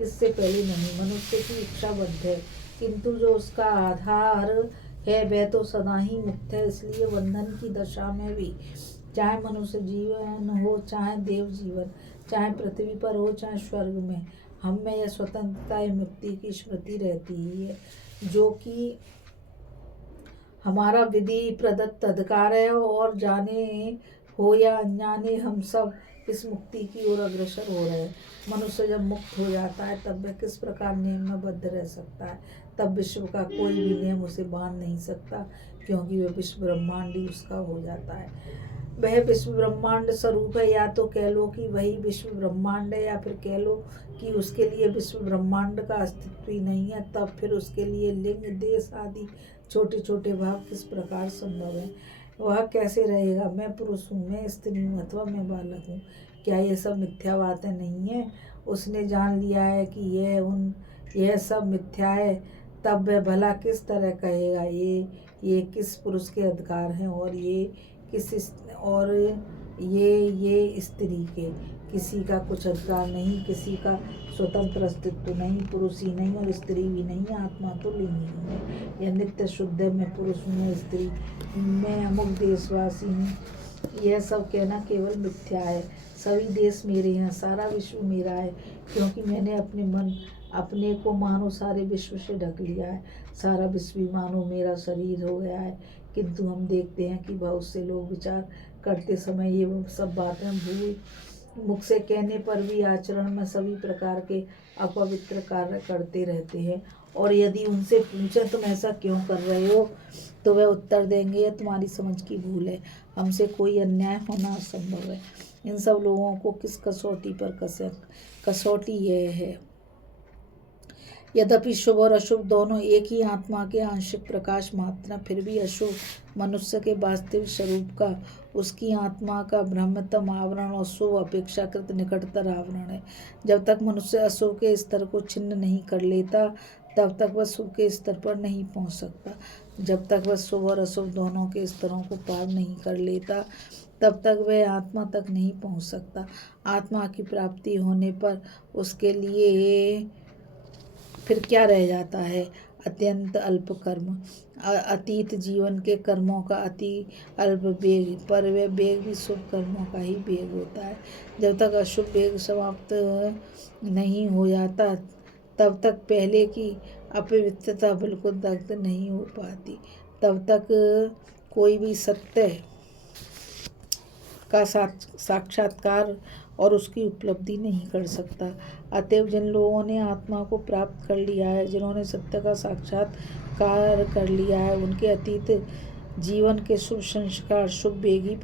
इससे पहले नहीं। मनुष्य की इच्छा बद्ध है, किंतु जो उसका आधार है वह तो सदा ही मुक्त है। इसलिए बंधन की दशा में भी, चाहे मनुष्य जीवन हो, चाहे देव जीवन, चाहे पृथ्वी पर हो, चाहे स्वर्ग में, हम में यह स्वतंत्रता या मुक्ति की स्मृति रहती ही है, जो कि हमारा विधि प्रदत्त अधिकार है। और जाने हो या अनजाने हम सब इस मुक्ति की ओर अग्रसर हो रहे हैं। मनुष्य जब मुक्त हो जाता है तब वह किस प्रकार नियम में बद्ध रह सकता है? तब विश्व का कोई भी नियम उसे बांध नहीं सकता, क्योंकि वह विश्व ब्रह्मांड ही उसका हो जाता है। वह विश्व ब्रह्मांड स्वरूप है। या तो कह लो कि वही विश्व ब्रह्मांड है, या फिर कह लो कि उसके लिए विश्व ब्रह्मांड का अस्तित्व ही नहीं है। तब फिर उसके लिए लिंग, देश आदि छोटे छोटे भाव किस प्रकार संभव है? वह कैसे रहेगा? मैं पुरुष हूँ, मैं स्त्री हूँ, अथवा मैं बालक हूँ। क्या ये सब मिथ्या बातें नहीं है? उसने जान लिया है कि यह सब मिथ्या है, तब वह भला किस तरह कहेगा ये किस पुरुष के अधिकार हैं, और ये स्त्री के? किसी का कुछ अधिकार नहीं, किसी का स्वतंत्र अस्तित्व नहीं, पुरुष ही नहीं और स्त्री भी नहीं। आत्मा तो लिंग ही है। यह नित्य शुद्ध है। मैं पुरुष हूँ, मैं स्त्री, मैं अमुक देशवासी हूँ, यह सब कहना केवल मिथ्या है। सभी देश मेरे हैं, सारा विश्व मेरा है, क्योंकि मैंने अपने को मानो सारे विश्व से ढक लिया है। सारा विश्व भी मानो मेरा शरीर हो गया है। किंतु हम देखते हैं कि बहुत से लोग विचार करते समय ये सब बातें भूल मुख से कहने पर भी आचरण में सभी प्रकार के अपवित्र कार्य करते रहते हैं। और यदि उनसे पूछे तुम ऐसा क्यों कर रहे हो, तो वह उत्तर देंगे यह तुम्हारी समझ की भूल है, हमसे कोई अन्याय होना असंभव है। इन सब लोगों को किस कसौटी पर कसौटी यह है। यद्यपि शुभ और अशुभ दोनों एक ही आत्मा के आंशिक प्रकाश मात्र, फिर भी अशुभ मनुष्य के वास्तविक स्वरूप का, उसकी आत्मा का ब्रह्मतम आवरण और शुभ अपेक्षाकृत निकटतर आवरण है। जब तक मनुष्य अशुभ के स्तर को छिन्न नहीं कर लेता तब तक वह शुभ के स्तर पर नहीं पहुंच सकता। जब तक वह शुभ और अशुभ दोनों के स्तरों को पार नहीं कर लेता तब तक वह आत्मा तक नहीं पहुंच सकता। आत्मा की प्राप्ति होने पर उसके लिए फिर क्या रह जाता है? अत्यंत अल्प कर्म, अतीत जीवन के कर्मों का अति अल्प वेग, पर वह वेग भी शुभ कर्मों का ही वेग होता है। जब तक अशुभ वेग समाप्त नहीं हो जाता तब तक पहले की अपवित्रता बिल्कुल दग्ध नहीं हो पाती। तब तक कोई भी सत्य का साक्षात्कार और उसकी उपलब्धि नहीं कर सकता। अतएव जिन लोगों ने आत्मा को प्राप्त कर लिया है, जिन्होंने सत्य का साक्षात्कार कर लिया है, उनके अतीत जीवन के शुभ संस्कार शुभ वेगी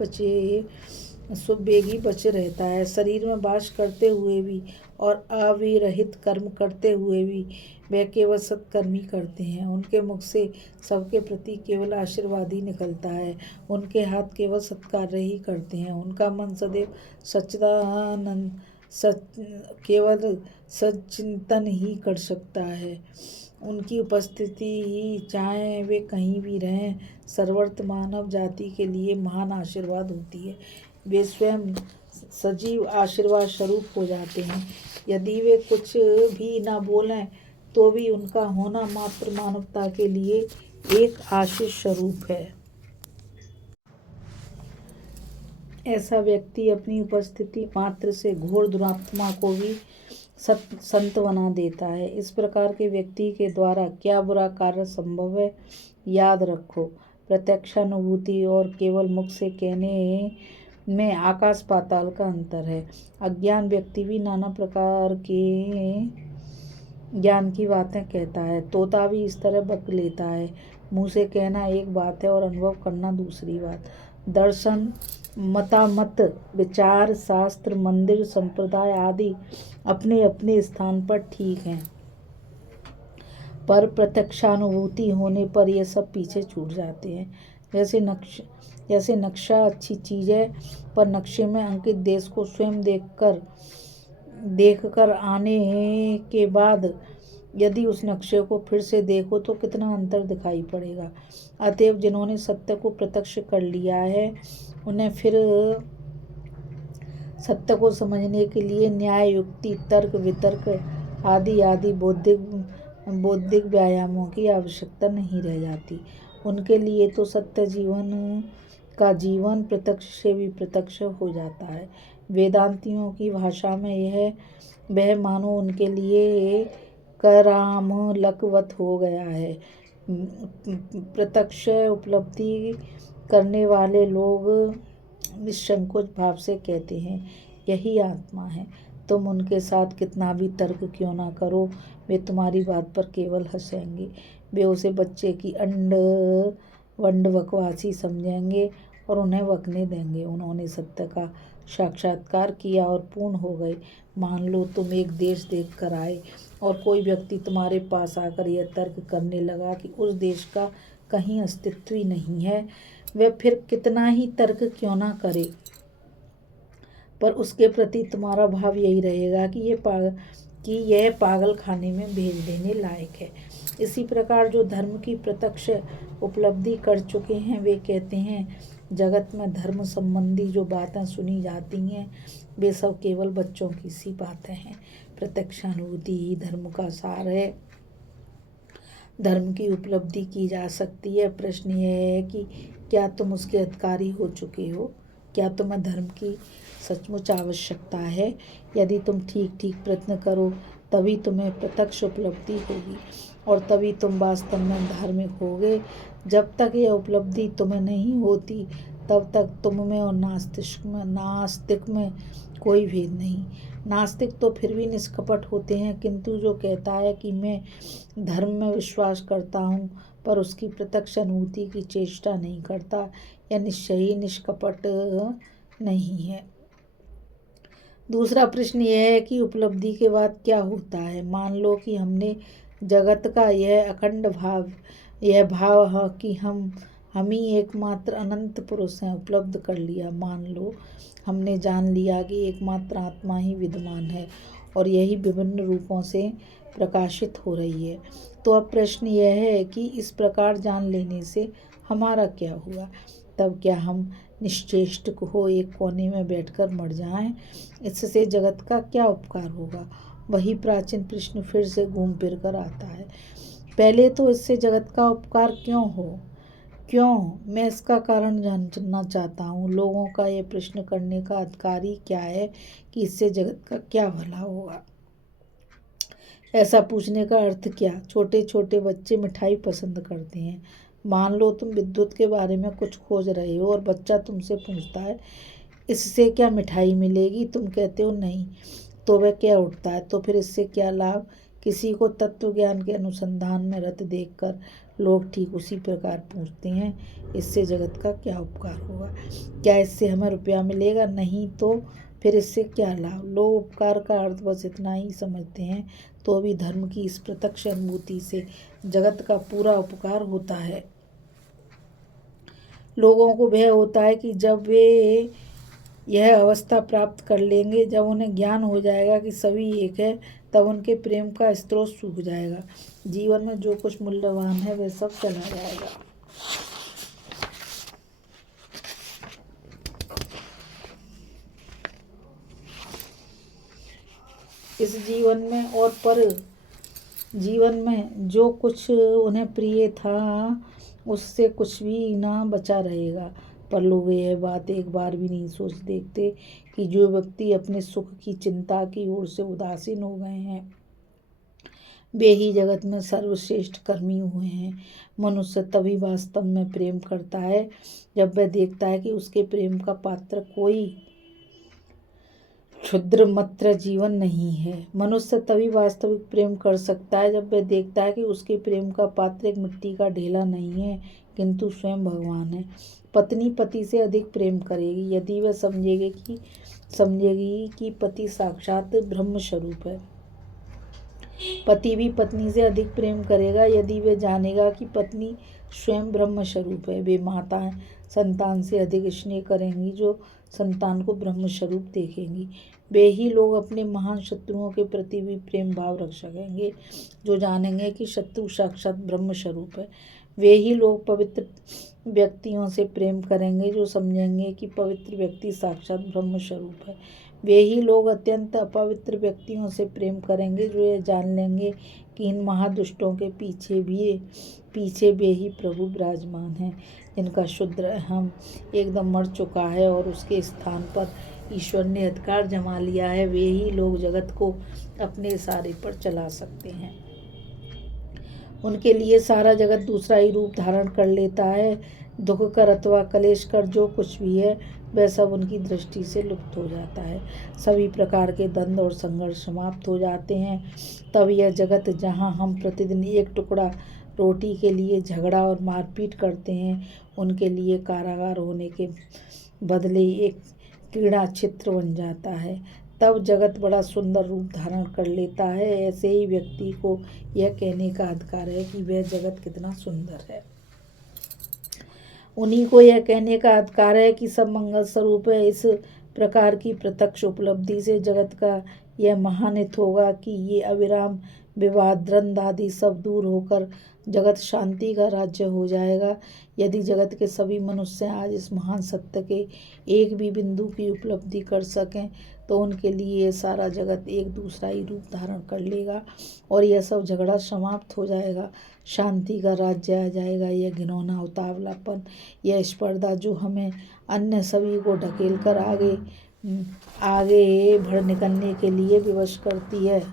बचे रहता है। शरीर में वास करते हुए भी और अविरहित कर्म करते हुए भी वे केवल सत्कर्मी करते हैं। उनके मुख से सबके प्रति केवल आशीर्वाद ही निकलता है। उनके हाथ केवल सत्कार्य ही करते हैं। उनका मन सदैव सच्चिदानंद केवल सच्चिंतन ही कर सकता है। उनकी उपस्थिति ही, चाहे वे कहीं भी रहें, सर्वत्र मानव जाति के लिए महान आशीर्वाद होती है। वे स्वयं सजीव आशीर्वाद स्वरूप हो जाते हैं। यदि वे कुछ भी न बोलें तो भी उनका होना मात्र मानवता के लिए एक आशीष स्वरूप है। ऐसा व्यक्ति अपनी उपस्थिति मात्र से घोर दुरात्मा को भी संत बना देता है। इस प्रकार के व्यक्ति के द्वारा क्या बुरा कार्य संभव है? याद रखो, प्रत्यक्षानुभूति और केवल मुख से कहने में आकाश पाताल का अंतर है। अज्ञान व्यक्ति भी नाना प्रकार के ज्ञान की बातें कहता है। तोता भी इस तरह बक लेता है। मुँह से कहना एक बात है और अनुभव करना दूसरी बात। दर्शन, मतामत, विचार, शास्त्र, मंदिर, संप्रदाय आदि अपने अपने स्थान पर ठीक हैं, पर प्रत्यक्षानुभूति होने पर ये सब पीछे छूट जाते हैं। जैसे नक्शा अच्छी चीज़ है, पर नक्शे में अंकित देश को स्वयं देखकर आने के बाद यदि उस नक्शे को फिर से देखो तो कितना अंतर दिखाई पड़ेगा। अतएव जिन्होंने सत्य को प्रत्यक्ष कर लिया है, उन्हें फिर सत्य को समझने के लिए न्याय, युक्ति, तर्क, वितर्क आदि बौद्धिक व्यायामों की आवश्यकता नहीं रह जाती। उनके लिए तो सत्य का जीवन प्रत्यक्ष से भी प्रत्यक्ष हो जाता है। वेदांतियों की भाषा में वह मानो उनके लिए करामलकवत हो गया है। प्रत्यक्ष उपलब्धि करने वाले लोग निसंकोच भाव से कहते हैं, यही आत्मा है। तुम उनके साथ कितना भी तर्क क्यों ना करो, वे तुम्हारी बात पर केवल हंसेंगे। वे उसे बच्चे की अंड वंड बकवासी समझेंगे और उन्हें बकने देंगे। उन्होंने सत्य का साक्षात्कार किया और पूर्ण हो गए। मान लो तुम एक देश देख कर आए और कोई व्यक्ति तुम्हारे पास आकर यह तर्क करने लगा कि उस देश का कहीं अस्तित्व ही नहीं है। वह फिर कितना ही तर्क क्यों ना करे, पर उसके प्रति तुम्हारा भाव यही रहेगा कि यह पागल खाने में भेज देने लायक है। इसी प्रकार जो धर्म की प्रत्यक्ष उपलब्धि कर चुके हैं, वे कहते हैं जगत में धर्म संबंधी जो बातें सुनी जाती हैं, वे सब केवल बच्चों की सी बातें हैं। प्रत्यक्षानुभूति ही धर्म का सार है। धर्म की उपलब्धि की जा सकती है। प्रश्न यह है कि क्या तुम उसके अधिकारी हो चुके हो? क्या तुम्हें धर्म की सचमुच आवश्यकता है? यदि तुम ठीक ठीक प्रयत्न करो तभी तुम्हें प्रत्यक्ष उपलब्धि होगी और तभी तुम वास्तव में धार्मिक होगे। जब तक यह उपलब्धि तुम्हें नहीं होती तब तक तुम में और नास्तिक में कोई भेद नहीं। नास्तिक तो फिर भी निष्कपट होते हैं, किंतु जो कहता है कि मैं धर्म में विश्वास करता हूँ पर उसकी प्रत्यक्ष अनुभूति की चेष्टा नहीं करता, यह निश्चय ही निष्कपट नहीं है। दूसरा प्रश्न यह है कि उपलब्धि के बाद क्या होता है। मान लो कि हमने जगत का यह भाव कि हम ही एकमात्र अनंत पुरुष हैं उपलब्ध कर लिया। मान लो हमने जान लिया कि एकमात्र आत्मा ही विद्यमान है और यही विभिन्न रूपों से प्रकाशित हो रही है। तो अब प्रश्न यह है कि इस प्रकार जान लेने से हमारा क्या हुआ? तब क्या हम निश्चेष्ट हो एक कोने में बैठकर मर जाएं? इससे जगत का क्या उपकार होगा? वही प्राचीन प्रश्न फिर से घूम फिर कर आता है। पहले तो इससे जगत का उपकार क्यों? मैं इसका कारण जानना चाहता हूँ। लोगों का ये प्रश्न करने का अधिकार ही क्या है कि इससे जगत का क्या भला होगा? ऐसा पूछने का अर्थ क्या? छोटे छोटे बच्चे मिठाई पसंद करते हैं। मान लो तुम विद्युत के बारे में कुछ खोज रहे हो और बच्चा तुमसे पूछता है इससे क्या मिठाई मिलेगी? तुम कहते हो नहीं, तो वह क्या उठता है? तो फिर इससे क्या लाभ? किसी को तत्व ज्ञान के अनुसंधान में रत देखकर लोग ठीक उसी प्रकार पूछते हैं, इससे जगत का क्या उपकार होगा? क्या इससे हमें रुपया मिलेगा? नहीं, तो फिर इससे क्या लाभ? लोग उपकार का अर्थ बस इतना ही समझते हैं। तो भी धर्म की इस प्रत्यक्ष अनुभूति से जगत का पूरा उपकार होता है। लोगों को भय होता है कि जब वे यह अवस्था प्राप्त कर लेंगे, जब उन्हें ज्ञान हो जाएगा कि सभी एक है, तब उनके प्रेम का स्रोत सूख जाएगा। जीवन में जो कुछ मूल्यवान है वह सब चला जाएगा। इस जीवन में और पर जीवन में जो कुछ उन्हें प्रिय था उससे कुछ भी ना बचा रहेगा। पर लोग यह बात एक बार भी नहीं सोच देखते कि जो व्यक्ति अपने सुख की चिंता की ओर से उदासीन हो गए हैं, वे ही जगत में सर्वश्रेष्ठ कर्मी हुए हैं। मनुष्य तभी वास्तव में प्रेम करता है जब वह देखता है कि उसके प्रेम का पात्र कोई क्षुद्र मात्र जीवन नहीं है। मनुष्य तभी वास्तविक प्रेम कर सकता है जब वह देखता है कि उसके प्रेम का पात्र एक मिट्टी का ढेला नहीं है, किंतु स्वयं भगवान है। पत्नी पति से अधिक प्रेम करेगी यदि वह समझेगी कि पति साक्षात ब्रह्म स्वरूप है। पति भी पत्नी से अधिक प्रेम करेगा यदि वह जानेगा कि पत्नी स्वयं ब्रह्म स्वरूप है। वे माताएं संतान से अधिक स्नेह करेंगी जो संतान को ब्रह्म स्वरूप देखेंगी। वे ही लोग अपने महान शत्रुओं के प्रति भी प्रेम भाव रख सकेंगे जो जानेंगे कि शत्रु साक्षात ब्रह्म स्वरूप है। वे ही लोग पवित्र व्यक्तियों से प्रेम करेंगे जो समझेंगे कि पवित्र व्यक्ति साक्षात ब्रह्म स्वरूप है। वे ही लोग अत्यंत अपवित्र व्यक्तियों से प्रेम करेंगे जो यह जान लेंगे कि इन महादुष्टों के पीछे वे ही प्रभु विराजमान हैं, जिनका शुद्ध अहम एकदम मर चुका है और उसके स्थान पर ईश्वर ने अधिकार जमा लिया है। वे ही लोग जगत को अपने इशारे पर चला सकते हैं। उनके लिए सारा जगत दूसरा ही रूप धारण कर लेता है। दुख कर अथवा कलेश कर जो कुछ भी है वह सब उनकी दृष्टि से लुप्त हो जाता है। सभी प्रकार के द्वंद्व और संघर्ष समाप्त हो जाते हैं। तब यह जगत जहाँ हम प्रतिदिन एक टुकड़ा रोटी के लिए झगड़ा और मारपीट करते हैं, उनके लिए कारागार होने के बदले एक क्रीड़ा क्षेत्र बन जाता है। तब जगत बड़ा सुंदर रूप धारण कर लेता है। ऐसे ही व्यक्ति को यह कहने का अधिकार है कि वह जगत कितना सुंदर है। उन्हीं को यह कहने का अधिकार है कि सब मंगल स्वरूप है। इस प्रकार की प्रत्यक्ष उपलब्धि से जगत का यह महानित होगा कि ये अविराम विवाद द्वंद्व आदि सब दूर होकर जगत शांति का राज्य हो जाएगा। यदि जगत के सभी मनुष्य आज इस महान सत्य के एक भी बिंदु की उपलब्धि कर सकें तो उनके लिए ये सारा जगत एक दूसरा ही रूप धारण कर लेगा और यह सब झगड़ा समाप्त हो जाएगा। शांति का राज्य आ जाएगा। यह घिनौना उतावलापन, यह स्पर्धा जो हमें अन्य सभी को ढकेल कर आगे बढ़ निकलने के लिए विवश करती है,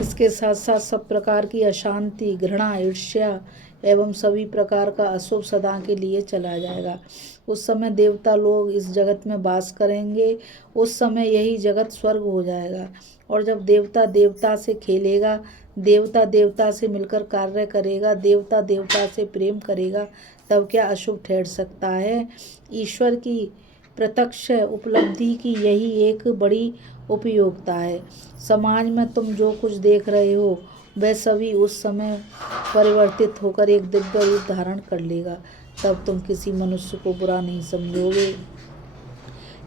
इसके साथ साथ सब प्रकार की अशांति, घृणा, ईर्ष्या एवं सभी प्रकार का अशुभ सदा के लिए चला जाएगा। उस समय देवता लोग इस जगत में वास करेंगे। उस समय यही जगत स्वर्ग हो जाएगा। और जब देवता देवता से खेलेगा, देवता देवता से मिलकर कार्य करेगा, देवता देवता से प्रेम करेगा, तब क्या अशुभ ठहर सकता है। ईश्वर की प्रत्यक्ष उपलब्धि की यही एक बड़ी उपयोगिता है। समाज में तुम जो कुछ देख रहे हो वह सभी उस समय परिवर्तित होकर एक दिव्य रूप धारण कर लेगा। तब तुम किसी मनुष्य को बुरा नहीं समझोगे।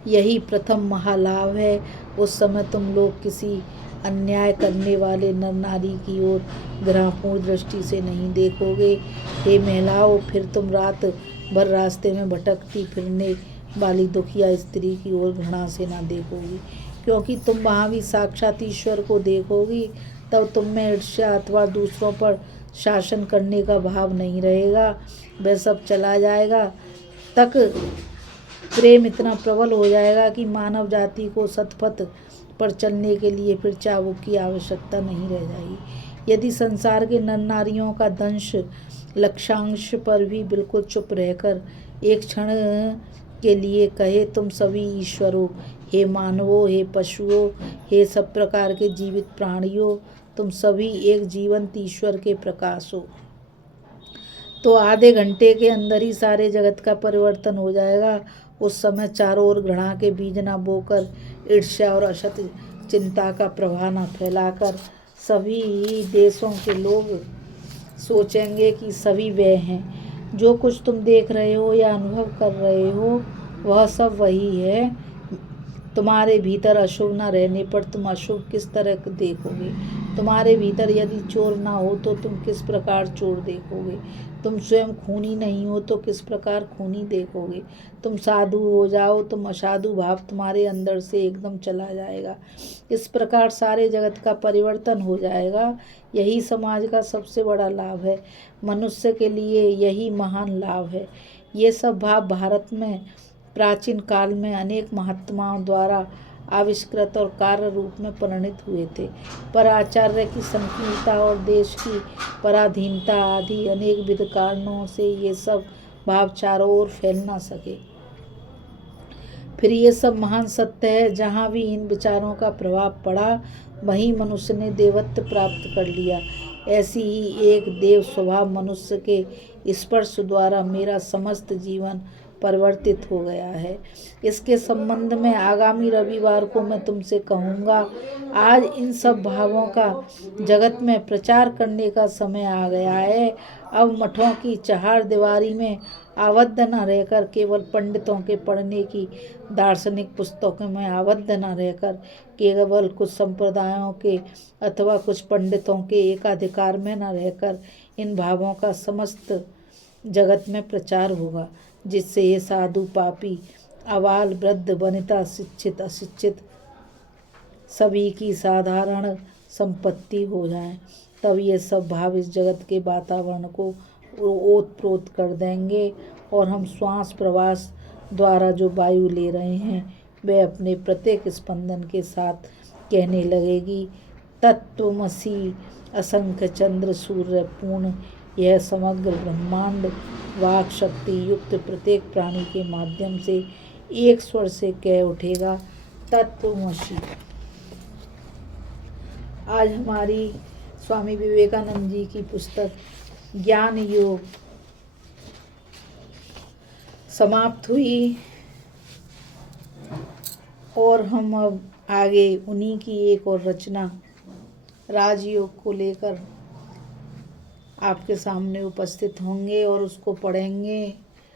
यही प्रथम महालाभ है। उस समय तुम लोग किसी अन्याय करने वाले नर नारी की ओर घृणापूर्ण दृष्टि से नहीं देखोगे। हे महिलाओं, फिर तुम रात भर रास्ते में भटकती फिरने वाली दुखिया स्त्री की ओर घृणा से ना देखोगी, क्योंकि तुम वहाँ भी साक्षात ईश्वर को देखोगी। तब तुम में ईर्ष्या अथवा दूसरों पर शासन करने का भाव नहीं रहेगा, वह सब चला जाएगा। तक प्रेम इतना प्रबल हो जाएगा कि मानव जाति को सतपथ पर चलने के लिए फिर चाबुक की आवश्यकता नहीं रह जाएगी। यदि संसार के नर नारियों का दंश लक्ष्यांश पर भी बिल्कुल चुप रहकर एक क्षण के लिए कहे, तुम सभी ईश्वरों, हे मानवों, हे पशुओं, हे सब प्रकार के जीवित प्राणियों, तुम सभी एक जीवंत ईश्वर के प्रकाश हो, तो आधे घंटे के अंदर ही सारे जगत का परिवर्तन हो जाएगा। उस समय चारों ओर घृणा के बीज न बोकर, ईर्ष्या और असत चिंता का प्रवाह न फैलाकर सभी देशों के लोग सोचेंगे कि सभी वे हैं। जो कुछ तुम देख रहे हो या अनुभव कर रहे हो वह सब वही है। तुम्हारे भीतर अशुभ न रहने पर तुम अशुभ किस तरह देखोगे। तुम्हारे भीतर यदि चोर ना हो तो तुम किस प्रकार चोर देखोगे। तुम स्वयं खूनी नहीं हो तो किस प्रकार खूनी देखोगे। तुम साधु हो जाओ, तुम असाधु भाव तुम्हारे अंदर से एकदम चला जाएगा। इस प्रकार सारे जगत का परिवर्तन हो जाएगा। यही समाज का सबसे बड़ा लाभ है। मनुष्य के लिए यही महान लाभ है। ये सब भाव भारत में प्राचीन काल में अनेक महात्माओं द्वारा आविष्कृत और कार्य रूप में परिणित हुए थे, पर आचार्य की संकीर्णता और देश की पराधीनता आदि अनेक विध कारणों से ये सब भाव चारों ओर फैल न सके। फिर ये सब महान सत्य है, जहाँ भी इन विचारों का प्रभाव पड़ा वहीं मनुष्य ने देवत्व प्राप्त कर लिया। ऐसी ही एक देव स्वभाव मनुष्य के स्पर्श द्वारा मेरा समस्त जीवन परिवर्तित हो गया है। इसके संबंध में आगामी रविवार को मैं तुमसे कहूँगा। आज इन सब भावों का जगत में प्रचार करने का समय आ गया है। अब मठों की चहारदीवारी में आबद्ध न रहकर, केवल पंडितों के पढ़ने की दार्शनिक पुस्तकों में आबद्ध न रहकर, केवल कुछ संप्रदायों के अथवा कुछ पंडितों के एकाधिकार में न रहकर इन भावों का समस्त जगत में प्रचार होगा, जिससे ये साधु पापी अबाल वृद्ध वनिता शिक्षित अशिक्षित सभी की साधारण संपत्ति हो जाए। तब ये सब भाव इस जगत के वातावरण को ओतप्रोत कर देंगे और हम श्वास प्रवास द्वारा जो वायु ले रहे हैं वे अपने प्रत्येक स्पंदन के साथ कहने लगेगी, तत्त्वमसि। असंख्य चंद्र सूर्य पूर्ण यह समग्र ब्रह्मांड वाक शक्ति युक्त प्रत्येक प्राणी के माध्यम से एक स्वर से कह उठेगा, तत्त्वमसि। आज हमारी स्वामी विवेकानंद जी की पुस्तक ज्ञान योग समाप्त हुई और हम अब आगे उन्हीं की एक और रचना राजयोग को लेकर आपके सामने उपस्थित होंगे और उसको पढ़ेंगे।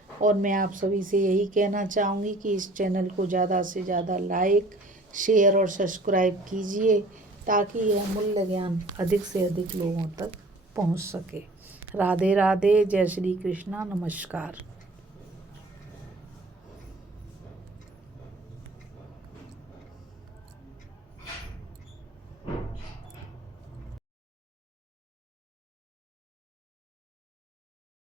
और मैं आप सभी से यही कहना चाहूँगी कि इस चैनल को ज़्यादा से ज़्यादा लाइक शेयर और सब्सक्राइब कीजिए, ताकि यह मूल्य ज्ञान अधिक से अधिक लोगों तक पहुँच सके। राधे राधे, जय श्री कृष्णा, नमस्कार।